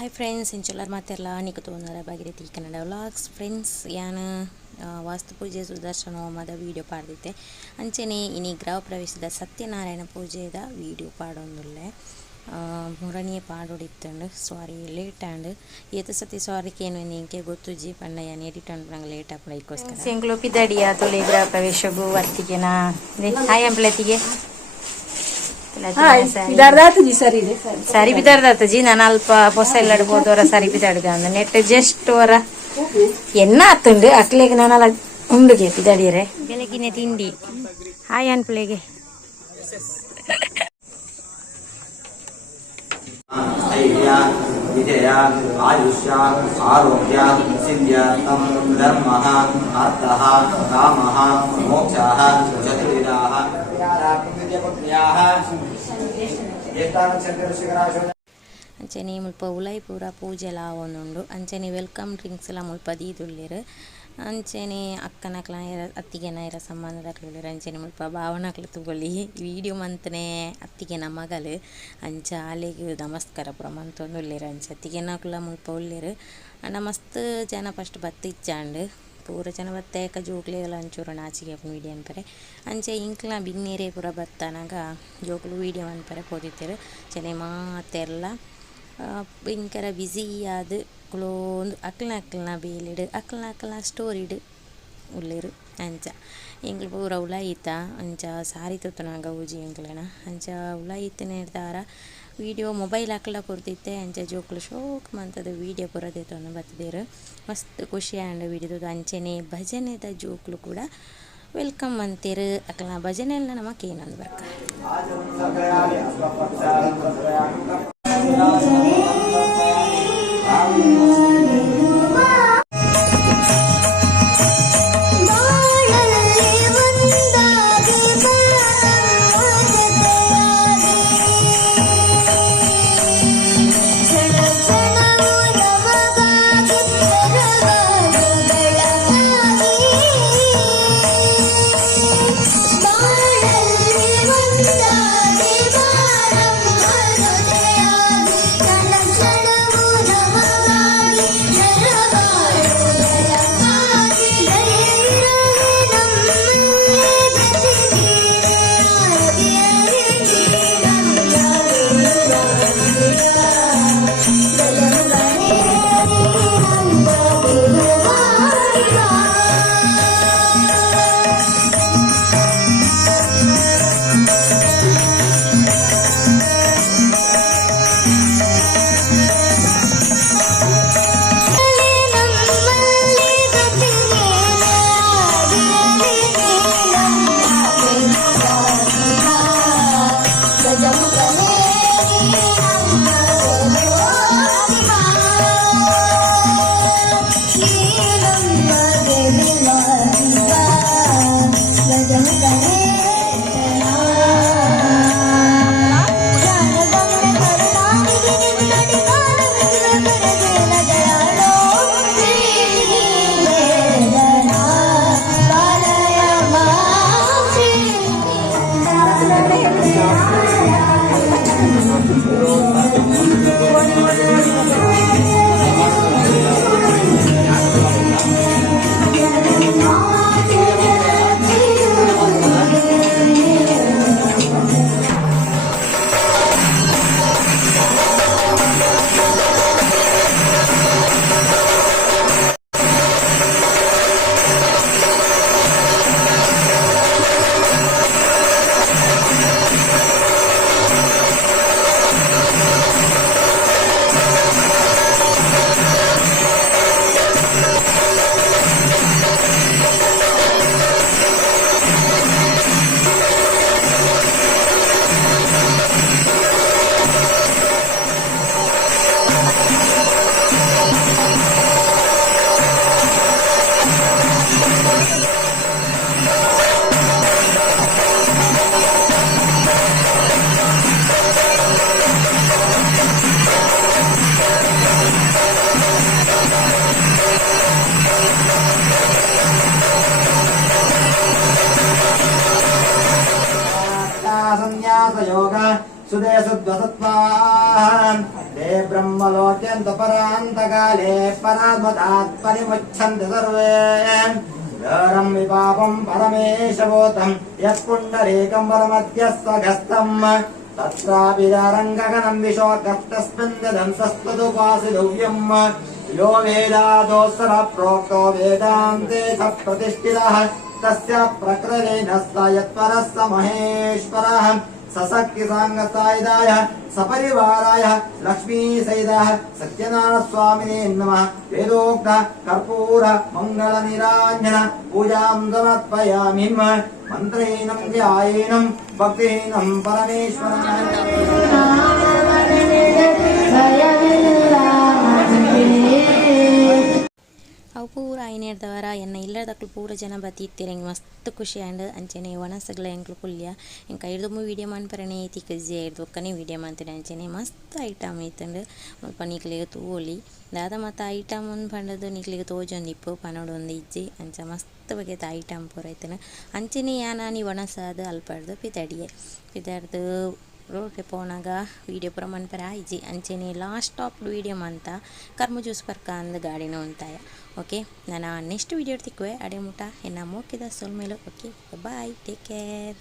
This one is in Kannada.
ಹಾಯ್ ಫ್ರೆಂಡ್ಸ್ ಇಂಚೊಲ್ಲರ್ ಮಾತೆಲ್ಲ ನಿಕ್ಕು ತೋಂದರ ಭಾಗೀರಥಿ ಕನ್ನಡ ವ್ಲಾಗ್ಸ್ ಫ್ರೆಂಡ್ಸ್ ಯಾನು ವಾಸ್ತು ಪೂಜೆ ಸುದರ್ಶನ ಹೋಮದ ವೀಡಿಯೋ ಪಾಡ್ದಿತ್ತೆ ಅಂಚೆನೆ ಇನಿ ಗೃಹ ಪ್ರವೇಶದ ಸತ್ಯನಾರಾಯಣ ಪೂಜೆದ ವೀಡಿಯೋ ಪಾಡೊಂದುಲ್ಲೆ ಮೂರನೇ ಪಾಡೋಡಿತ್ತಂಡು ಸಾರಿ ಲೇಟ್ ಆಂಡ್ ಏತ ಸತಿ ಸಾರಿ ಕೇನು ನಿಂಗೆ ಗೊತ್ತುಜಿ ಪಂಡ ಯಾನು ಎಡಿಟ್ ಅಂಡ್ ನಂಗೆ ಲೇಟ್ ಆಪಡ ಇದಕ್ಕೋಸ್ಕರ ಸೆಂಕ್ಲು ಪಿದಡಿಯ ತುಲೆ ಗೃಹ ಪ್ರವೇಶಗೂ ವರ್ತಿಗೆನಾ ಹಾಯ್ ಎಂಪ್ಲತಿಗೆ ಸರಿ ಬಿದ್ದಾರ್ದಾತಜಿ ನಾನು ಅಲ್ಪ ಹೊಸ ಎಲ್ಲ ಹೋದವರ ಸರಿ ಬಿದ್ದಾಡಿದ ಅಂದ ನೆಟ್ ಜಸ್ಟ್ ಅವರ ಎನ್ನ ಆತುಂಡು ಅಕ್ಲೆಗೆ ನಾನಲ್ಲ ಉಂಡುಗೆ ಬಿದ್ದಾಡಿಯರೆ ಬೆಳಗಿನ ತಿಂಡಿ ಹಾಯ್ ಅನ್ಪ್ಲೆಗೆ ವಿಜಯ ಆಯುಷ್ಯ ಆರೋಗ್ಯ ಸಿದ್ಧಾರ್ಥಂ ಧರ್ಮಃ ಅರ್ಥಃ ಕಾಮಃ ಮೋಕ್ಷಃ ಚತುರ್ವಿಧಾಃ ಅಂಚನೆ ಮುಲ್ಪ ಉಲೈಪುರ ಪೂಜೆ ಲಾವೊಂದುಂಡು ಅಂಚನೆ ವೆಲ್ಕಮ್ ಡ್ರಿಂಕ್ಸ್ ಎಲ್ಲ ಮುಲ್ಪ ದೀದುಲ್ಲೆರ್ ಅಂಚನೆ ಅಕ್ಕನಕ್ಲ ಅತ್ತಿಗೆನ ಇರ ಸಂಬಂಧದಕ್ಲು ಅಂಚನೆ ಮುಲ್ಪ ಭಾವನಕ್ಲು ತಗೊಳ್ಳಿ ವಿಡಿಯೋ ಮಂತನೆ ಅತ್ತಿಗೆನ ಮಗಲು ಅಂಚ ಆಲೆಗೆ ನಮಸ್ಕಾರ ಪುರ ಮಂತೊಂದುಲ್ಲೆರ್ ಅಂಚ ಅತ್ತಿಗೆನಕ್ಲ ಮುಲ್ಪ ಉಲ್ಲೆರ್ ಅಂಡ ಮಸ್ತ್ ಜನ ಫಸ್ಟ್ ಬತ್ತ ಇಚ್ಚಾಂಡ್ ಪೂರ ಜನ ಬತ್ತೇಕ ಜೋಕ್ಲೆಗಳ ಅಂಚೂರು ನಾಚಿಗೆ ವೀಡಿಯೋ ಅನ್ಪರೆ ಅಂಚೆ ಇಂಕ್ಲ ಬಿನ್ನೇರೆ ಪೂರ ಬತ್ತನಾಗ ಜೋಕ್ಲು ವೀಡಿಯೋ ಅನ್ಪರೆ ಪೋದಿತ್ತೇರು ಚೆನ್ನೆ ಮಾತೆಲ್ಲ ಭಯಂಕರ ಬ್ಯುಸಿ ಆದ ಕುಲೋಂದು ಅಕ್ಲನ ಬೇಲಿಡು ಅಕ್ಲನ ಸ್ಟೋರಿಡು ಉಲ್ಲೇರು ಅಂಚ ಎಂಕ್ಲು ಪೂರ ಉಲಾಯಿತ ಅಂಚ ಸಾರಿ ತೊತ್ತನಾಗ ಊಜಿ ಎಂಕ್ಲನ ಅಂಚ ಉಲಾಯಿತನೇ ಇರ್ತಾರ ವೀಡಿಯೋ ಮೊಬೈಲ್ ಹಾಕಲ ಕೊಡ್ತಿತ್ತೆ ಅಂಚ ಜೋಕ್ಲು ಶೋಕ್ ಮಂತದ ವೀಡಿಯೋ ಪೂರದೆ ತೊಂದು ಬತ್ತದೇರು ಮಸ್ತ್ ಖುಷಿ ಆಂಡ್ ವೀಡಿಯೋದು ಅಂಚೆನೆ ಭಜನೆದ ಜೋಕ್ಲು ಕೂಡ ವೆಲ್ಕಮ್ ಅಂತೀರು ಅಕ್ಲ ಭಜನೆ ಎಲ್ಲ ನಮಗೆ ಏನಂದು ಬರ್ಕ संन्यास योग सुदे सुद्वसत्वान् ते ब्रह्मलोक्यन्तपरान्तकाले परात्मतात् परिमुच्छन्ति सर्वे धरं विपापं परमेशभूतं यत्पुण्डरीकं परमध्यस्थगस्तम् तत्रापि रङ्गगणं विशोकस्तस्मिन् दंसस्तदुपासितव्यम् यो वेदादोऽसर प्रोक्तो वेदान्ते स प्रतिष्ठितः तस्य प्रकृतेन स यत्परः स महेश्वरः सशक्तिसाङ्गसायुधाय सपरिवाराय लक्ष्मीसहितः सत्यनारायणस्वामिने नमः वेदोक्त कर्पूर मङ्गलनिराञ्जन पूजां समर्पयामि मन्त्रेणं ध्यायेनं भक्तिहीनं परमेश्वराय ಅವು ಪೂರ ಐನೇರ್ದವರ ಎನ್ನ ಇಲ್ಲದಕ್ಕೂ ಪೂರ ಜನ ಬತ್ತಿತ್ತೀರ ಹೆಂಗೆ ಮಸ್ತ್ ಖುಷಿ ಆ್ಯಂಡ್ ಅಂಚೆನೆ ಒಣಸಗ್ಲ ಹೆಂಗ್ಲು ಕುಲ್ಯ ಹೆಂಗೆ ಕೈಡ್ದೊಮ್ಮೆ ವೀಡಿಯೋ ಮಾಡ್ಪರಣೆ ಐತಿ ಕಜ್ಜಿ ಆಯ್ದು ಒಕ್ಕನೆ ವೀಡಿಯೋ ಮಾಡ್ತೀನಿ ಅಂಚೆನೆ ಮಸ್ತ್ ಐಟಮ್ ಐತಂಡು ಸ್ವಲ್ಪ ನೀಕ್ಲಿಗೆ ತೂಲಿ ದಾದ ಮತ್ತು ಐಟಮ್ ಒಂದು ಪಂಡದು ನೀಕ್ಲಿಗೆ ತೋಜೊಂದು ಇಪ್ಪು ಪನೋಡು ಒಂದು ಇಜ್ಜಿ ಅಂಚ ಮಸ್ತ್ ಬಗೆತ ಐಟಮ್ ಪೂರ ಐತನ ಅಂಚೆನೆ ಯಾನಿ ಒಣಸಾದು ಅಲ್ಪಡ್ದು ಪಿತಾಡ್ದು ರೋಟೆ ಪೋನಾಗ ವೀಡಿಯೋ ಪೂರ ಮನ್ಪರ ಆಯ್ಜಿ ಅಂಚೆನೆ ಲಾಸ್ಟ್ ಟಾಪ್ ವೀಡಿಯೋ ಮಂತ ಕರ್ಮ ಜ್ಯೂಸ್ ಪರ್ಕ ಅಂದ ಗಾಡಿನ ಉಂತಾಯ ಓಕೆ ನಾನು ನೆಕ್ಸ್ಟ್ ವೀಡಿಯೋ ತಿಕ್ಕುವೆ ಅಡೆ ಮುಟ ಎನ್ನ ಮೋಕಿದ ಸೋಲ್ ಮೇಲು ಓಕೆ ಬಾಯ್ ಟೇಕ್ ಕೇರ್